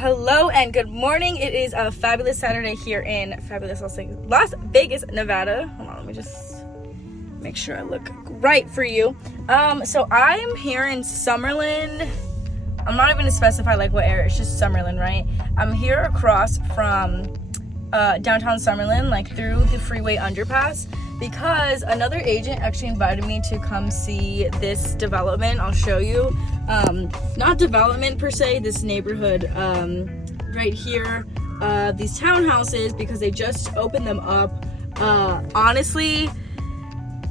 Hello and good morning. It is a fabulous Saturday here in fabulous Las Vegas, Nevada. Hold on, let me just make sure I look right for you. So I'm here in Summerlin. I'm not even gonna specify like what area, it's just Summerlin, right? I'm here across from downtown Summerlin, like through the freeway underpass, because another agent actually invited me to come see this development. I'll show you. Not development per se, this neighborhood right here, these townhouses, because they just opened them up. Honestly,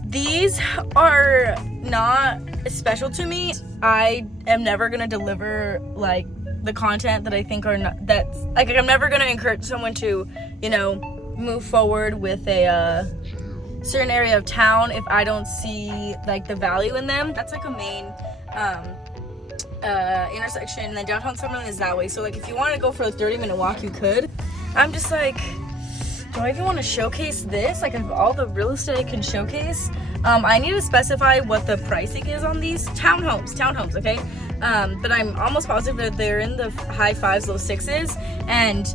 these are not special to me. I am never gonna deliver like the content that I think are not, that's like, I'm never gonna encourage someone to, you know, move forward with a certain area of town if I don't see like the value in them. That's like a main intersection, and then downtown Summerlin is that way. So like if you want to go for a 30-minute walk, you could. I'm just like, do I even want to showcase this? Like, of all the real estate I can showcase, I need to specify what the pricing is on these townhomes, okay? But I'm almost positive that they're in the high 5s, low 6s, and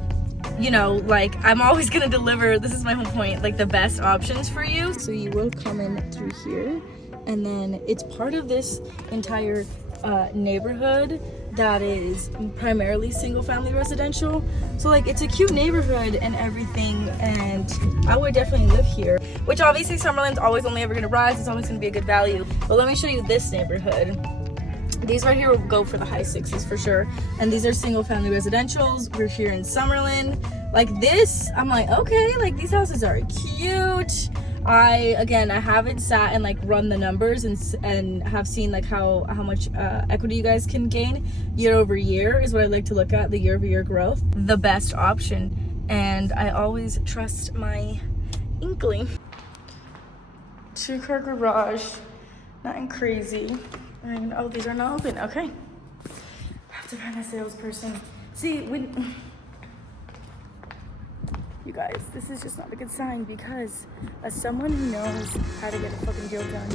you know, like, I'm always gonna deliver, this is my whole point, like the best options for you. So you will come in through here, and then it's part of this entire neighborhood that is primarily single family residential. So like, it's a cute neighborhood and everything, and I would definitely live here, which obviously Summerlin's always only ever gonna rise. It's always gonna be a good value. But let me show you this neighborhood. These right here will go for the high 6s for sure. And these are single family residentials. We're here in Summerlin. Like this, I'm like, okay, like these houses are cute. I haven't sat and like run the numbers and have seen like how much equity you guys can gain year over year is what I like to look at, the year over year growth. The best option. And I always trust my inkling. 2-car garage, nothing crazy. And, oh, these are not open. Okay. I have to find a salesperson. See, you guys, this is just not a good sign, because as someone who knows how to get a fucking deal done,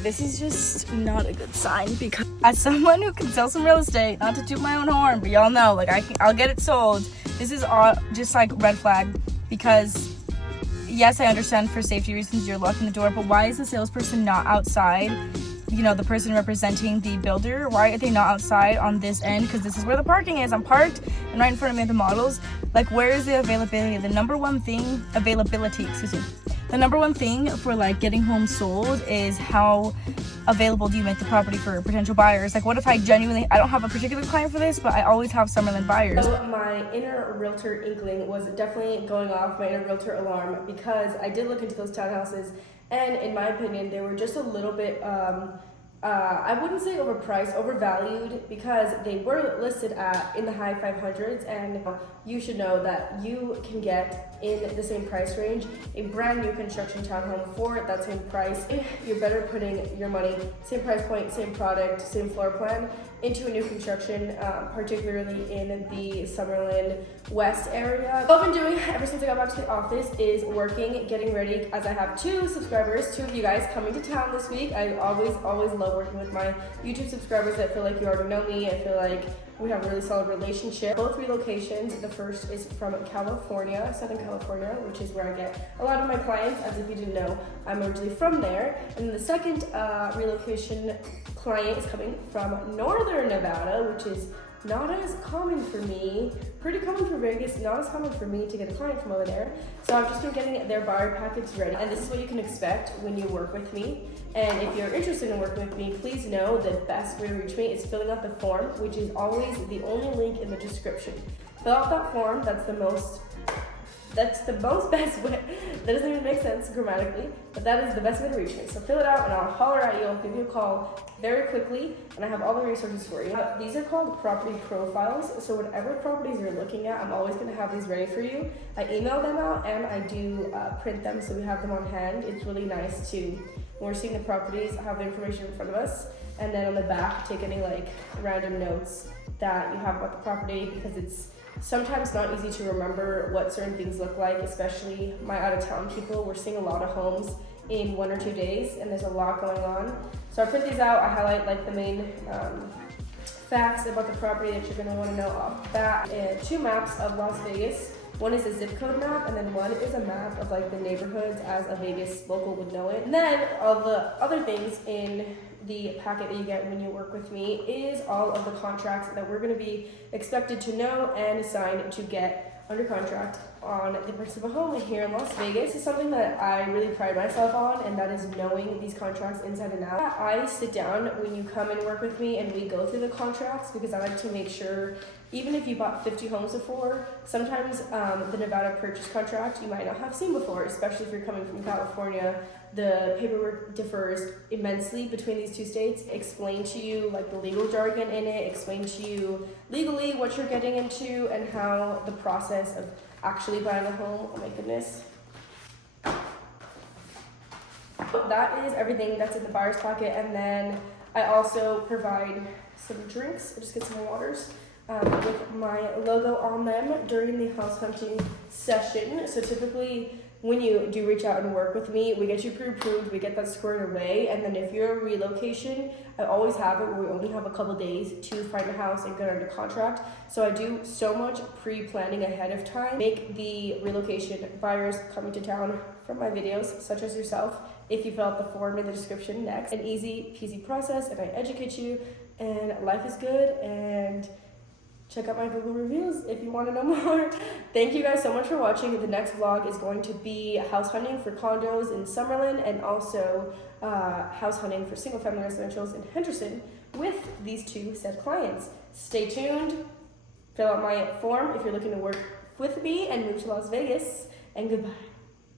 this is just not a good sign. Because as someone who can sell some real estate, not to toot my own horn, but y'all know, like, I'll get it sold. This is all just like red flag, because yes, I understand for safety reasons you're locking the door, but why is the salesperson not outside? You know, the person representing the builder, why are they not outside on this end? Because this is where the parking is. I'm parked, and right in front of me are the models. Like, where is the availability? The number one thing, the number one thing for like getting homes sold is how available do you make the property for potential buyers. Like, what if I don't have a particular client for this, but I always have Summerlin buyers? So my inner realtor inkling was definitely going off, my inner realtor alarm, because I did look into those townhouses, and in my opinion, they were just a little bit, I wouldn't say overpriced, overvalued, because they were listed in the high 500s, and you should know that you can get in the same price range a brand new construction townhome for that same price. You're better putting your money, same price point, same product, same floor plan, into a new construction, particularly in the Summerlin West area. What I've been doing ever since I got back to the office is working, getting ready, as I have 2 subscribers, 2 of you guys coming to town this week. I always love working with my YouTube subscribers. I feel like you already know me. I feel like we have a really solid relationship. Both relocations. The first is from California, Southern California, which is where I get a lot of my clients. As if you didn't know, I'm originally from there. And the second relocation client is coming from Northern Nevada, which is not as common for me, pretty common for Vegas, not as common for me to get a client from over there. So I've just been getting their buyer package ready, and this is what you can expect when you work with me. And if you're interested in working with me, please know the best way to reach me is filling out the form, which is always the only link in the description. Fill out that form. That's the most best way. That doesn't even make sense grammatically, but that is the best way to reach me. So fill it out, and I'll holler at you. I'll give you a call very quickly, and I have all the resources for you. These are called property profiles. So whatever properties you're looking at, I'm always going to have these ready for you. I email them out, and I do print them, so we have them on hand. It's really nice to, when we're seeing the properties, have the information in front of us, and then on the back, take any like random notes that you have about the property, because it's sometimes not easy to remember what certain things look like, especially my out-of-town people. We're seeing a lot of homes in 1 or 2 days, and there's a lot going on. So I print these out. I highlight like the main facts about the property that you're going to want to know off the bat. 2 maps of Las Vegas. One is a zip code map, and then one is a map of like the neighborhoods as a Vegas local would know it. And then all the other things in the packet that you get when you work with me is all of the contracts that we're going to be expected to know and sign to get under contract on the purchase of a home here in Las Vegas. Is something that I really pride myself on, and that is knowing these contracts inside and out. I sit down when you come and work with me and we go through the contracts, because I like to make sure, even if you bought 50 homes before, sometimes the Nevada purchase contract you might not have seen before, especially if you're coming from California. The paperwork differs immensely between these 2 states. Explain to you like the legal jargon in it, explain to you legally what you're getting into and how the process of actually buying a home. Oh my goodness. That is everything that's in the buyer's packet, and then I also provide some drinks. I just get some waters with my logo on them during the house hunting session. So typically when you do reach out and work with me, we get you pre-approved, we get that squared away, and then if you're a relocation, I always have it where we only have a couple days to find a house and get under contract. So I do so much pre-planning ahead of time. Make the relocation buyers coming to town from my videos, such as yourself, if you fill out the form in the description next. An easy peasy process, and I educate you, and life is good, and check out my Google reviews if you want to know more. Thank you guys so much for watching. The next vlog is going to be house hunting for condos in Summerlin, and also house hunting for single family residentials in Henderson with these 2 said clients. Stay tuned. Fill out my form if you're looking to work with me and move to Las Vegas, and goodbye.